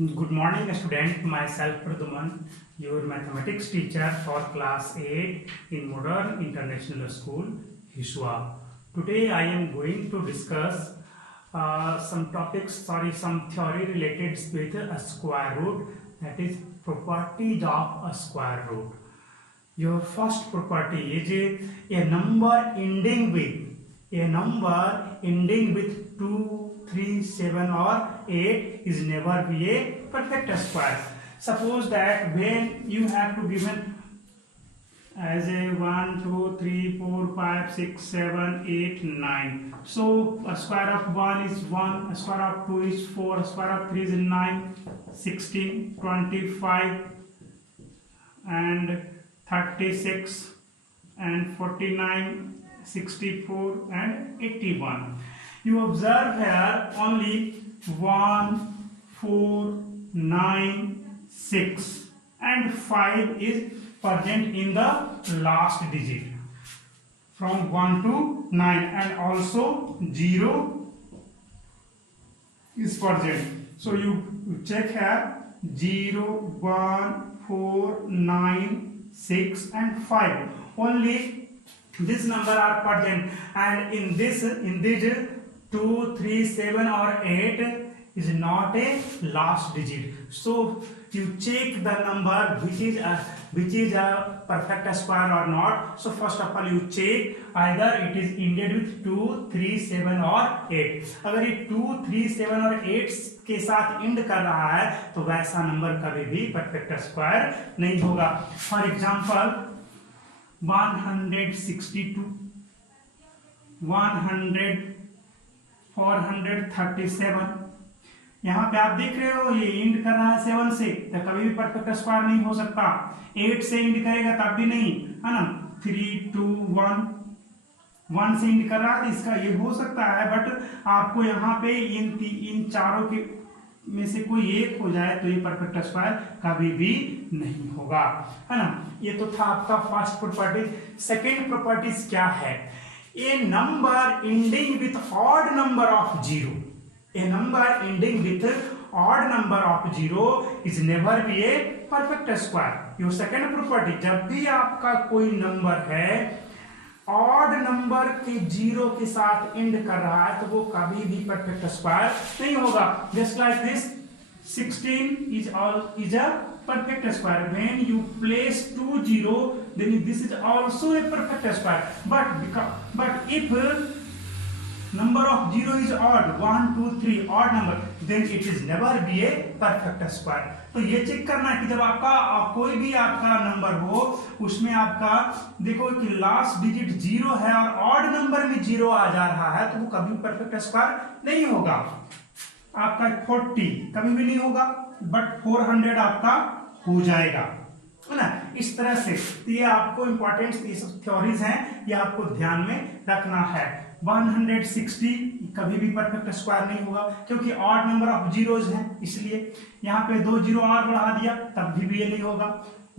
Good morning, student. Myself Praduman, your mathematics teacher for class 8 in Modern International School, Hiswa. Today I am going to discuss some theory related with a square root, that is properties of a square root. Your first property is a number ending with 2, 3, 7 or 8 is never be a perfect square. Suppose that when you have to given as a 1, 2, 3, 4, 5, 6, 7, 8, 9. So a square of 1 is 1, a square of 2 is 4, a square of 3 is 9, 16, 25 and 36 and 49, 64 and 81. You observe here only 1, 4, 9, 6 and 5 is present in the last digit from 1 to 9, and also 0 is present. So you check here 0, 1, 4, 9, 6 and 5. Only this number are present, and in this 2, 3, 7 or 8 is not a last digit. So you check the number which is a perfect square or not. So first of all you check either it is ended with 2, 3, 7 or 8. अगर ये 2, 3, 7 और 8 के साथ and कर रहा है तो वैसा नंबर कभी भी परफेक्ट स्क्वायर नहीं होगा. For example 162, 437. यहाँ पे आप देख रहे हो ये इंड कर रहा है 7 से, तो कभी भी परफेक्ट स्क्वायर नहीं हो सकता. 8 से इंड करेगा तब भी नहीं, है ना. 3, 2, 1 से इंड कर रहा है तो इसका ये हो सकता है, बट आपको यहाँ पे इन चारों के में से कोई एक हो जाए तो ये परफेक्ट स्क्वायर कभी भी नहीं होगा, है ना. ये तो था आपका फर्स्ट प्रॉपर्टी. सेकेंड प्रॉपर्टीज क्या है? A number ending with odd number of 0. A number ending with odd number of 0 is never be a perfect square. Your second property, जब भी आपका कोई नंबर है odd नंबर के 0 के साथ एंड कर रहा है तो वो कभी भी परफेक्ट स्क्वायर नहीं होगा. Just like this 16 is a perfect square. When you place 2 0, then this is also a perfect square. But if number of 0 is odd, 1, 2, 3 odd number, then it is never be a perfect square. तो ये check करना है कि जब आपका कोई भी आपका नंबर हो उसमें आपका देखो कि लास्ट डिजिट 0 है और ऑड नंबर में 0 आ जा रहा है तो वो कभी परफेक्ट स्क्वायर नहीं होगा. आपका 40 कभी भी नहीं होगा, बट 400 आपका हो जाएगा, है ना. इस तरह से तो ये आपको इंपॉर्टेंट थ्योरीज हैं, ये आपको ध्यान में रखना है. 160 कभी भी परफेक्ट स्क्वायर नहीं होगा क्योंकि ऑड नंबर ऑफ जीरोज हैं, इसलिए यहाँ पे 2 0 और बढ़ा दिया तब भी ये नहीं होगा.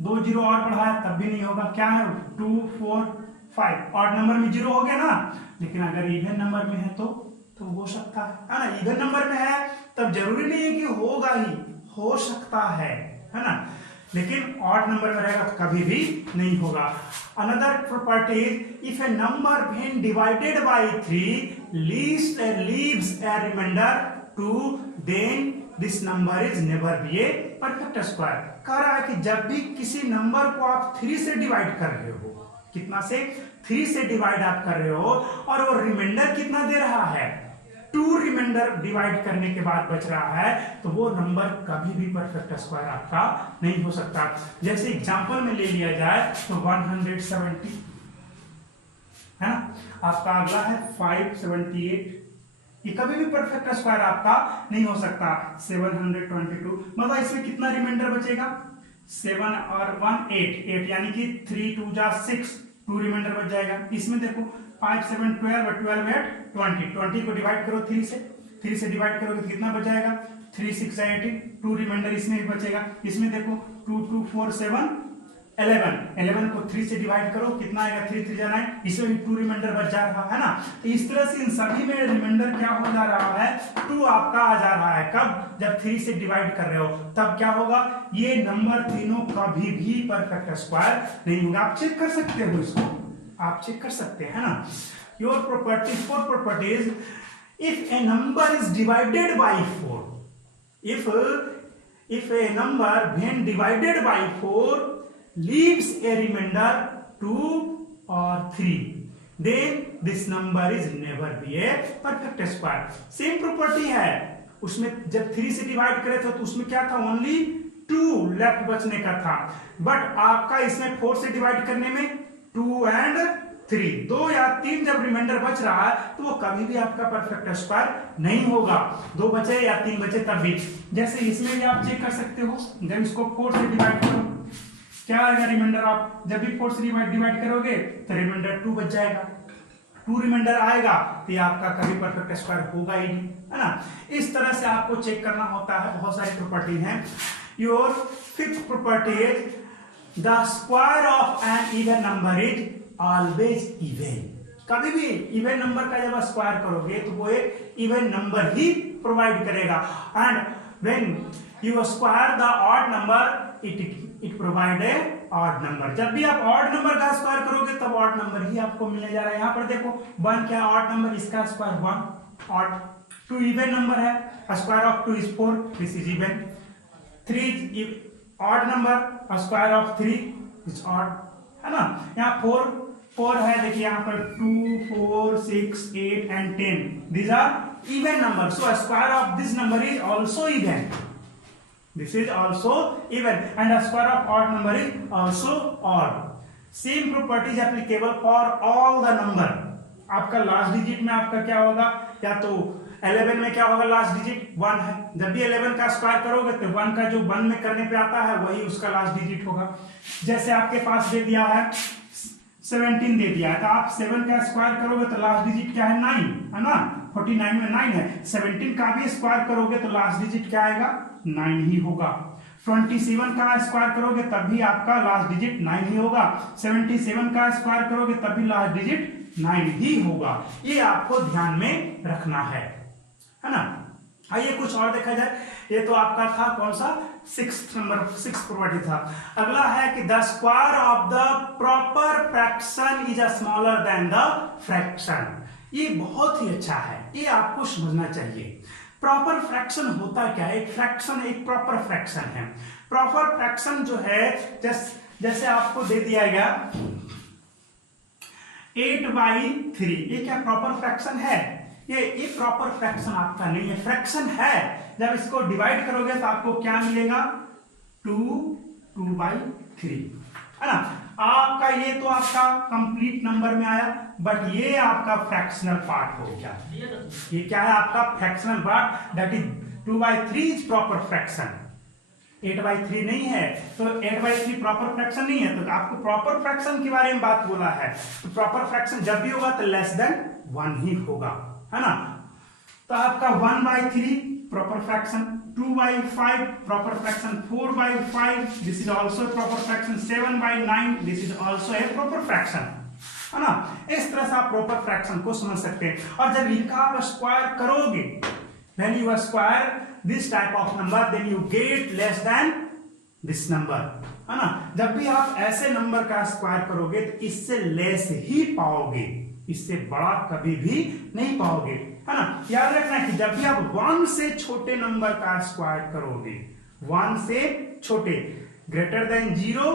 2 0 और बढ़ाया तब भी नहीं होगा. क्या है 2, 4, 5 ऑड नंबर में 0 हो गया ना. लेकिन अगर इवन नंबर में है तो हो सकता है ना. इवन नंबर में है तब जरूरी नहीं है कि होगा ही, हो सकता है ना. लेकिन ऑड नंबर में रहेगा तो कभी भी नहीं होगा. Another property is if A number when divided by 3 leaves a remainder 2, then this number is never be a perfect square. कह रहा है कि जब भी किसी नंबर को आप 3 से डिवाइड कर रहे हो, कितना से 3 से डिवाइड आप कर रहे हो और वो रिमाइंडर कितना दे रहा है 2 रिमाइंडर डिवाइड करने के बाद बच रहा है, तो वो नंबर कभी भी परफेक्ट स्क्वायर आपका नहीं हो सकता. जैसे एग्जांपल में ले लिया जाए तो 170 है ना. आपका अगला है 578. ये कभी भी परफेक्ट स्क्वायर आपका नहीं हो सकता. 722 मतलब इसमें कितना रिमाइंडर बचेगा 7 और 1 8 यानी कि 3 2 जा 6, 2 रिमाइंडर बच जाएगा. इसमें देखो 5 7 12 और 12 8 20 को डिवाइड करो 3 से डिवाइड करोगे तो कितना बच जाएगा 3 6 18, 2 रिमाइंडर इसमें भी बचेगा. इसमें देखो 2 2 4 7 11 को 3 से डिवाइड करो, कितना आएगा? 3 3 जा 9, इसमें भी 2 रिमाइंडर बच जा रहा है ना। तो इस तरह से इन सभी में रिमाइंडर क्या हो जा रहा है? 2 आपका आ जा रहा है। कब? जब 3 से डिवाइड कर रहे हो, तब क्या होगा? ये नंबर तीनों कभी भी परफेक्ट स्क्वायर नहीं होगा। आप चेक कर सकते हो इसको, आप चेक कर सकते हैं ना। Your property, four properties, if a number is divided by 4, if a number when divided by 4 leaves a remainder 2 or 3, then this number is never be a perfect square. Same property है उसमें, जब 3 से divide करे थे तो उसमें क्या था? ओनली 2 लेफ्ट बचने का था, बट आपका इसमें 4 से डिवाइड करने में 2 and 3, 2 या 3 जब रिमाइंडर बच रहा है तो वो कभी भी आपका परफेक्ट स्क्वायर नहीं होगा। 2 बचे या 3 बचे तब भी। जैसे इसमें भी आप चेक कर सकते हो, जब इसको 4 से डिवाइड करो क्या आएगा रिमाइंडर? आप जब भी 4 से डिवाइड करोगे तो रिमाइंडर 2 बच जाएगा। 2 रिमाइंडर आएगा तो ये आपका कभी परफेक्ट स्क्वायर होगा ही नहीं, है ना। इस तरह से आपको चेक करना होता है। बहुत सारी प्रॉपर्टी हैं। Your fifth property is the square of an even number is always even. कभी भी इवन नंबर का जब स्क्वायर करोगे तो वो एक इवन नंबर ही प्रोवाइड करेगा। And when you square the odd number it provide a odd number. जब भी आप ऑड नंबर का स्क्वायर करोगे तब ऑड नंबर ही आपको मिलने जा रहा है। यहाँ पर देखो 1 क्या ऑड नंबर, इसका स्क्वायर 1 ऑड। 2 इवन नंबर है, square of 2 is 4, this is even. 3 is odd number, square of 3 is odd, है ना। यहाँ 4 है, देखिए यहाँ पर 2 4 6 8 and 10, these are even numbers, so square of this number is also even, this is also even, and a square of odd number is also odd. Same property is applicable for all the number. आपका last digit में आपका क्या होगा? या तो 11 में क्या होगा? लास्ट डिजिट 1 है। जब भी 11 का स्क्वायर करोगे तो 1 का जो 1 में करने पे आता है वही उसका लास्ट डिजिट होगा। जैसे आपके पास दे दिया है 17 दे दिया है, तो आप 7 का स्क्वायर करोगे तो लास्ट डिजिट क्या है? 9, है ना। 49 में 9 है। 17 का भी स्क्वायर करोगे तो लास्ट डिजिट क्या आएगा? 9 ही होगा। 27 का स्क्वायर करोगे तब भी आपका लास्ट डिजिट 9 ही होगा। 77 का स्क्वायर करोगे तब भी लास्ट डिजिट 9 ही होगा। ये आपको ध्यान में रखना है ना। आइए कुछ और देखा जाए। ये तो आपका था कौन सा? 6 प्रॉपर्टी था। अगला है कि the square of the proper fraction is smaller than the fraction. ये बहुत ही अच्छा है, ये आपको समझना चाहिए। प्रॉपर फ्रैक्शन होता क्या है? एक फ्रैक्शन एक प्रॉपर फ्रैक्शन है। प्रॉपर फ्रैक्शन जो है जैसे आपको दे दिया गया 8/3, ये क्या प्रॉपर फ्रैक्शन है? ये प्रॉपर फ्रैक्शन आपका नहीं है, फ्रैक्शन है। जब इसको डिवाइड करोगे तो आपको क्या मिलेगा? 2/3, है ना। आपका ये तो आपका कंप्लीट नंबर में आया, बट ये आपका फ्रैक्शनल पार्ट हो गया। ये क्या है? आपका fractional part, that is 2/3 is proper fraction. 8/3 नहीं है, तो 8/3 प्रॉपर फ्रैक्शन नहीं है। तो आपको प्रॉपर फ्रैक्शन के बारे में बात बोला है। तो प्रॉपर फ्रैक्शन जब भी होगा तो लेस देन 1 ही होगा, है ना। तो आपका 1/3 proper fraction, 2/5 proper fraction, 4/5 this is also proper fraction, 7/9 this is also a proper fraction, है ना। इस तरह से आप प्रॉपर फ्रैक्शन को समझ सकते हैं। और जब इनका आप स्क्वायर करोगे, when you square this type of number then you get less than this number, है ना। जब भी आप ऐसे नंबर का स्क्वायर करोगे तो इससे लेस ही पाओगे, इससे बड़ा कभी भी नहीं पाओगे, है ना। याद रखना कि जब भी आप 1 से छोटे नंबर का स्क्वायर करोगे, 1 से छोटे, ग्रेटर देन 0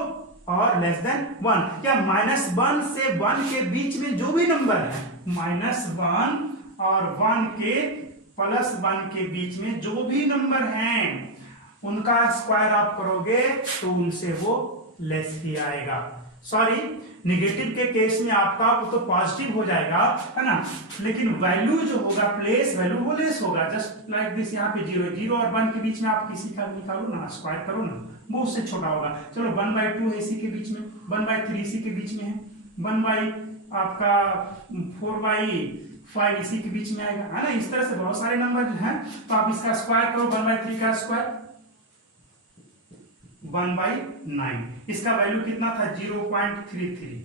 और लेस देन 1, या -1 से 1 के बीच में जो भी नंबर है, -1 और 1 के +1 के बीच में जो भी नंबर हैं उनका स्क्वायर आप करोगे तो उनसे वो लेस ही आएगा। सॉरी, नेगेटिव के केस में आपका वो तो पॉजिटिव हो जाएगा, है ना, लेकिन वैल्यू जो होगा, प्लेस वैल्यू, वो लेस होगा। जस्ट लाइक दिस, यहाँ पे 0 और 1 के बीच में आप किसी का निकालो ना, स्क्वायर करो ना, वो उससे छोटा होगा। चलो 1/2 है इसी के बीच में, 1/3 इसी के बीच में है, 4/5 इसी के बीच में आएगा, है ना। इस तरह से बहुत सारे नंबर हैं, तो आप इसका स्क्वायर करो, 1/3 का स्क्वायर 1/9। इसका वैल्यू कितना था 0.33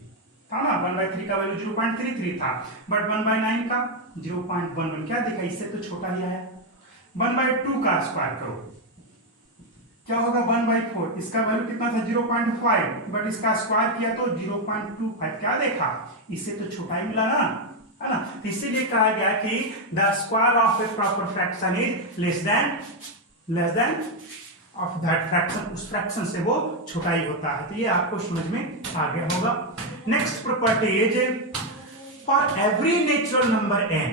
था ना, 1/3 का वैल्यू 0.33 था, बट 1/9 का 0.11। क्या देखा, इससे तो छोटा ही आया। 1/2 का स्क्वायर करो, क्या होगा 1/4। इसका वैल्यू कितना था 0.5, बट इसका स्क्वायर किया तो 0.25। क्या देखा, इससे तो छोटा ही मिला ना, है ना। इसीलिए कहा गया कि the square of A proper fraction is less than of that fraction, उस फ्रैक्शन से वो छोटा ही होता है। तो ये आपको समझ में आ गया होगा। Next property is for every natural number n,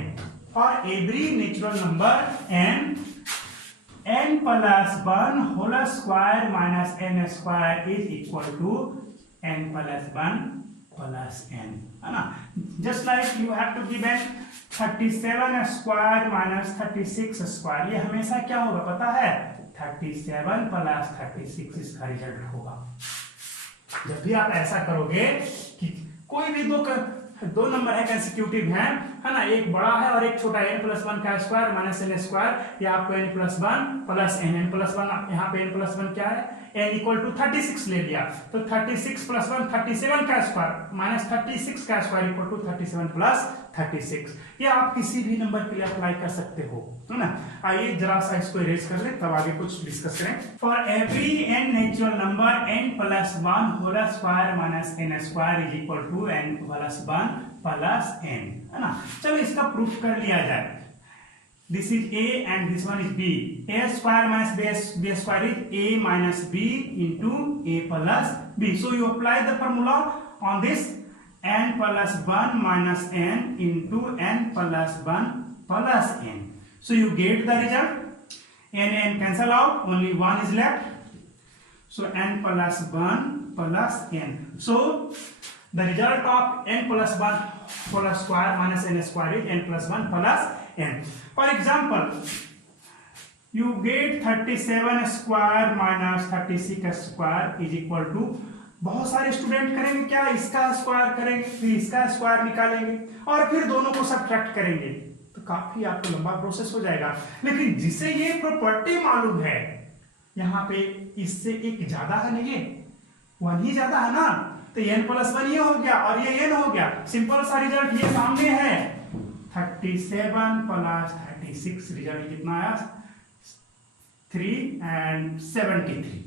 for every natural number n plus 1 whole square minus n square is equal to n plus 1 plus n, है ना। Just like you have to given 37 square minus 36 square, ये हमेशा क्या होगा पता है, 37 plus 36 इसका result होगा। जब भी आप ऐसा करोगे कि कोई भी दो नंबर है कंसेक्यूटिव है ना, एक बड़ा है और एक छोटा है, n+1 का स्क्वायर माइनस n स्क्वायर, या आपको n+1 प्लस n+1, यहाँ पे n+1 क्या है, n = 36 ले लिया, तो 36 + 1 37 का स्क्वायर माइनस 36 का स्क्वायर = 37 + 36। ये आप किसी भी नंबर के लिए अप्लाई कर सकते हो, है ना। आइए जरा सा इसको इरेज कर ले, तब आगे कुछ डिस्कस करें। For every n natural number n + 1 whole square minus n square is equal to n + 1 plus n, है ना। चलो इसका प्रूफ कर लिया जाए। This is a and this one is b. A square minus b square is a minus b into a plus b. So you apply the formula on this, n plus 1 minus n into n plus 1 plus n. So you get the result. N cancel out, only 1 is left. So n plus 1 plus n. So the result of n plus 1 whole square minus n square is n plus 1 plus n. For example, you get 37 square minus 36 square is equal to, बहुत सारे student करेंगे क्या, इसका square करेंगे, फिर इसका square निकालेंगे और फिर दोनों को सब्ट्रैक्ट करेंगे, तो काफी आपको लंबा प्रोसेस हो जाएगा। लेकिन जिसे ये प्रॉपर्टी मालूम है, यहाँ पे इससे एक ज्यादा है नहीं, ये 1 ही ज्यादा है ना, तो n + 1 ये हो गया और ये n हो गया। सिंपल सा रिजल्ट ये सामने है, 37 + 36 रिजल्ट कितना आया, 3 and 73।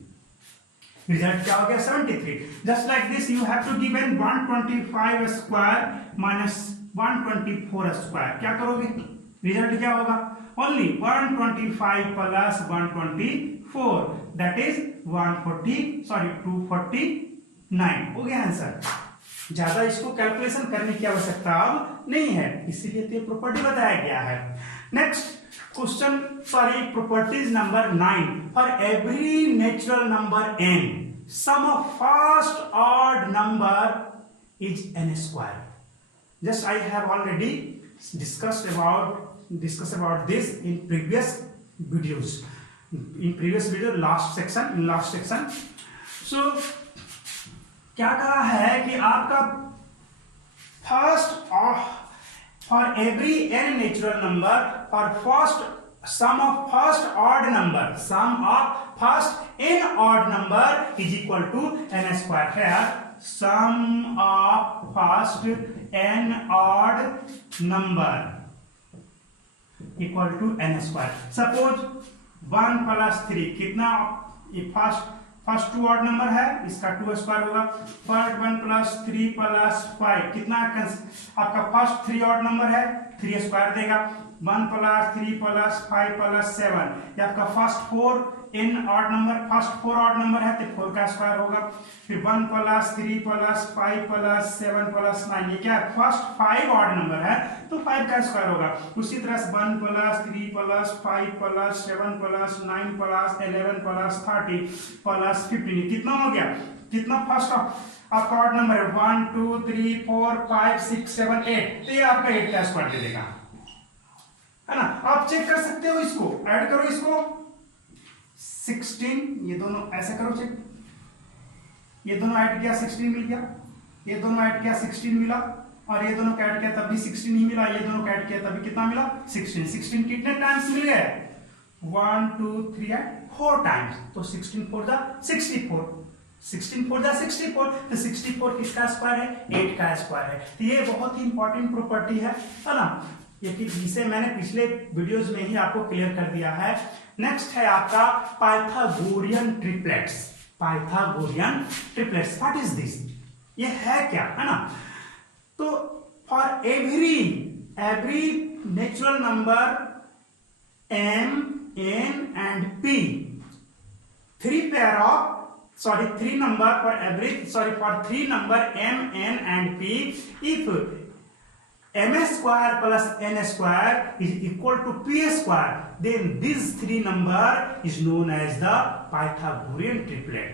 रिजल्ट क्या हो गया, 73। Just like this you have to given 125 square minus 124 square, क्या करोगे, रिजल्ट क्या होगा, ओनली 125 + 124, दैट इज 249 हो गया आंसर। ज्यादा इसको कैलकुलेशन करने की आवश्यकता अब नहीं है, इसीलिए तो ये प्रॉपर्टी बताया गया है। Next question, sorry properties number 9, for every natural number n sum of first odd number is n square. Just I have already discussed about this in previous videos, last section. So क्या कहा है कि आपका first for every n natural number और sum of first odd number, sum of first n odd number is equal to n square है। Sum of first n odd number equal to n square. Suppose 1 + 3 कितना, ये first 2 odd number है, इसका 2 square होगा। First 1 + 3 + 5 कितना, आपका first 3 odd number है, 3 square देगा। 1 + 3 + 5 + 7, ये आपका first 4 n odd number, first 4 odd number है तो 4 का स्क्वायर होगा। फिर 1 + 3 + 5 + 7 + 9, ये क्या है, फर्स्ट 5 ऑड नंबर है तो 5 का स्क्वायर होगा। उसी तरह से 1 + 3 + 5 + 7 + 9 + 11 + 30 + 15, कितना हो गया, कितना फर्स्ट आपका ऑड नंबर है, 1 2 3 4 5 6 7 8, तो ये आपका 8 का स्क्वायर दे देगा, है ना। आप चेक कर सकते हो, इसको ऐड करो, इसको 16, ये दोनों ऐसे करो चेक, ये दोनों ऐड किया 16 मिल गया, ये दोनों ऐड किया 16 मिला, और ये दोनों ऐड किया तब भी 16 ही मिला, ये दोनों ऐड किया तब भी कितना मिला, 16 कितने टाइम्स मिल गए, 1 2 3 and 4 times, तो 16 4 जा 64, 16 4 जा 64, तो 64 किसका स्क्वायर है? 8 का स्क्वायर है। तो ये बहुत ही इंपॉर्टेंट प्रॉपर्टी है ना, ये कि जिसे मैंने पिछले वीडियोस में ही आपको क्लियर कर दिया है। नेक्स्ट है आपका Pythagorean triplets. Pythagorean triplets, what is this? ये है क्या, है ना? तो for every natural number m, n and p, three number for three number m, n and p, if m square plus n square is equal to p square, then this three number is known as the Pythagorean triplet.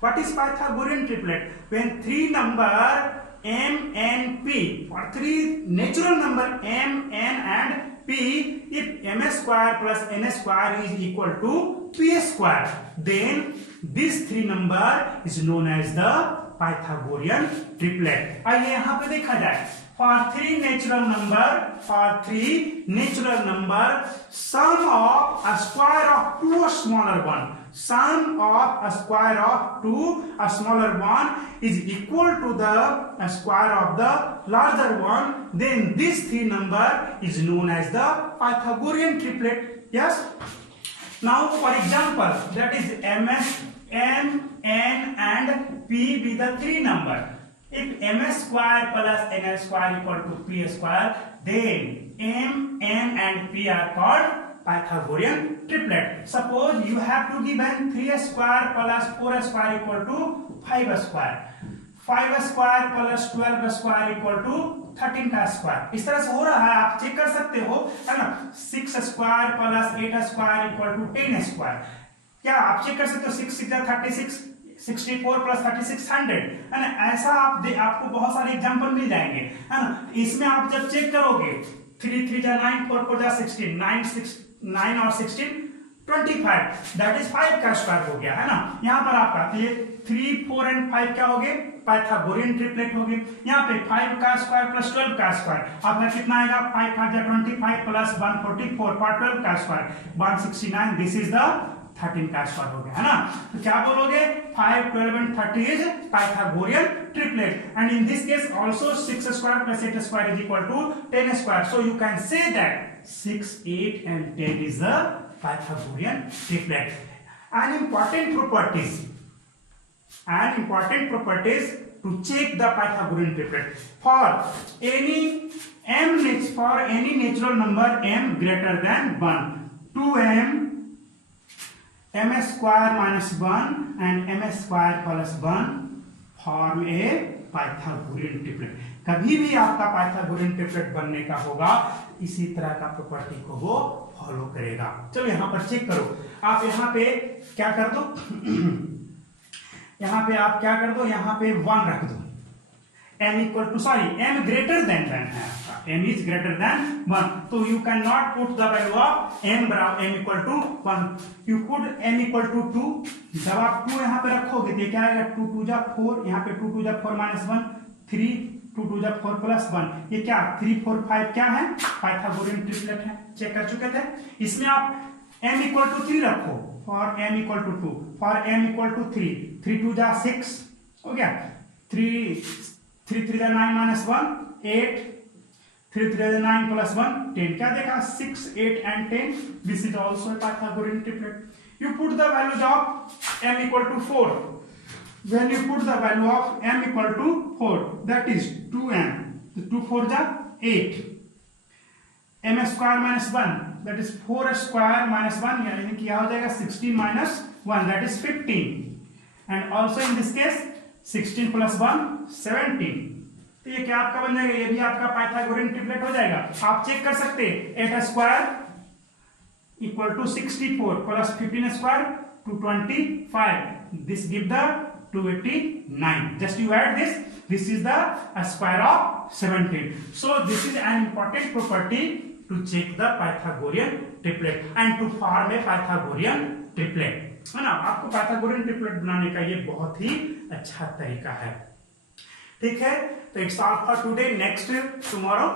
What is Pythagorean triplet? When three number m, n, p, or three natural number m, n and p, if m square plus n square is equal to p square, then this three number is known as the Pythagorean triplet. आइए यहाँ पे देखा जाए, for three natural number, sum of a square of two smaller one, sum of a square of two a smaller one is equal to the square of the larger one, then this three number is known as the Pythagorean triplet. Yes. Now for example, that is m, n and p be the three number. If m square plus n square equal to p square, then m, n and p are called Pythagorean triplet. Suppose you have to given 3 square plus 4 square equal to 5 square, 5 square plus 12 square equal to 13 का square. इस तरह से हो रहा है, आप check कर सकते हो, है ना? 6 square plus 8 square equal to 10 square, क्या आप चेक कर सकते हो? 6 6 36, 64 प्लस 36 100, है ना? ऐसा आपको बहुत सारे एग्जांपल मिल जाएंगे, है ना? इसमें आप जब चेक करोगे 3 3 जा 9, 4 4 जा 16, 9 और 16 25, दैट इज 5 का स्क्वायर हो गया, है ना? यहाँ पर आपका तो ये 3 4 एंड 5 क्या हो गए? पाइथागोरियन ट्रिपलेट हो गए। यहाँ पे 5 का स्क्वायर प्लस 12 का स्क्वायर, आपका कितना आएगा? 5 5 जा 25 प्लस 144 पर 12 का स्क्वायर 169, दिस इज द 13 का स्क्वायर हो गया, है ना? तो क्या बोलोगे? 5 12 and 30 is Pythagorean triplet, and in this case also 6 square plus 8 square is equal to 10 square, so you can say that 6 8 and 10 is the Pythagorean triplet. An important properties to check the Pythagorean triplet. For any natural number m greater than 1, 2m, m square minus 1 and m square plus 1 form a Pythagorean triplet. कभी भी आपका Pythagorean triplet बनने का होगा, इसी तरह का property को वो फॉलो करेगा। चलो यहाँ पर चेक करो, आप यहाँ पे क्या कर दो यहाँ पे आप क्या कर दो, यहाँ पे 1 रख दो, m ग्रेटर देन है आपका, m इज ग्रेटर देन 1, तो you can not put the value of m equal to 1, you put m equal to 2। जब आप 2 यहाँ पे रखोगे तो क्या आएगा? 2 2 जा 4, यहाँ पे 2 2 जा 4 माइनस 1 3, 2 2 जा 4 प्लस 1, ये क्या 3 4 5 क्या है? पाइथागोरियन ट्रिपलेट है, चेक कर चुके थे। इसमें आप m इक्वल टू 3 रखो, for m equal to 2, for m equal to 3, 3 2 जा 6 हो गया, 3 3 जा 9 माइनस 1 8, 3 3 जा 9 प्लस 1 10, क्या देखा? 6 8 and 10, this is also Pythagorean triplet. You put the values of m equal to 4, when you put the value of m equal to 4, that is 2m, 2 4 जा 8, m square minus 1, that is 4 square minus 1, यानी कि क्या हो जाएगा? 16 minus 1, that is 15, and also in this case 16 plus 1 17, तो ये क्या आपका बन जाएगा? ये भी आपका पाइथागोरियन ट्रिपलेट हो जाएगा। आप चेक कर सकते हैं, 8 square equal to 64 plus 15 square 225, this give the 289, just you add this is the square of 17, so this is an important property to check the Pythagorean triplet and to form a Pythagorean triplet, है ना? आपको Pythagorean triplet बनाने का ये बहुत ही अच्छा तरीका है, ठीक है? तो it's all for today, next tomorrow.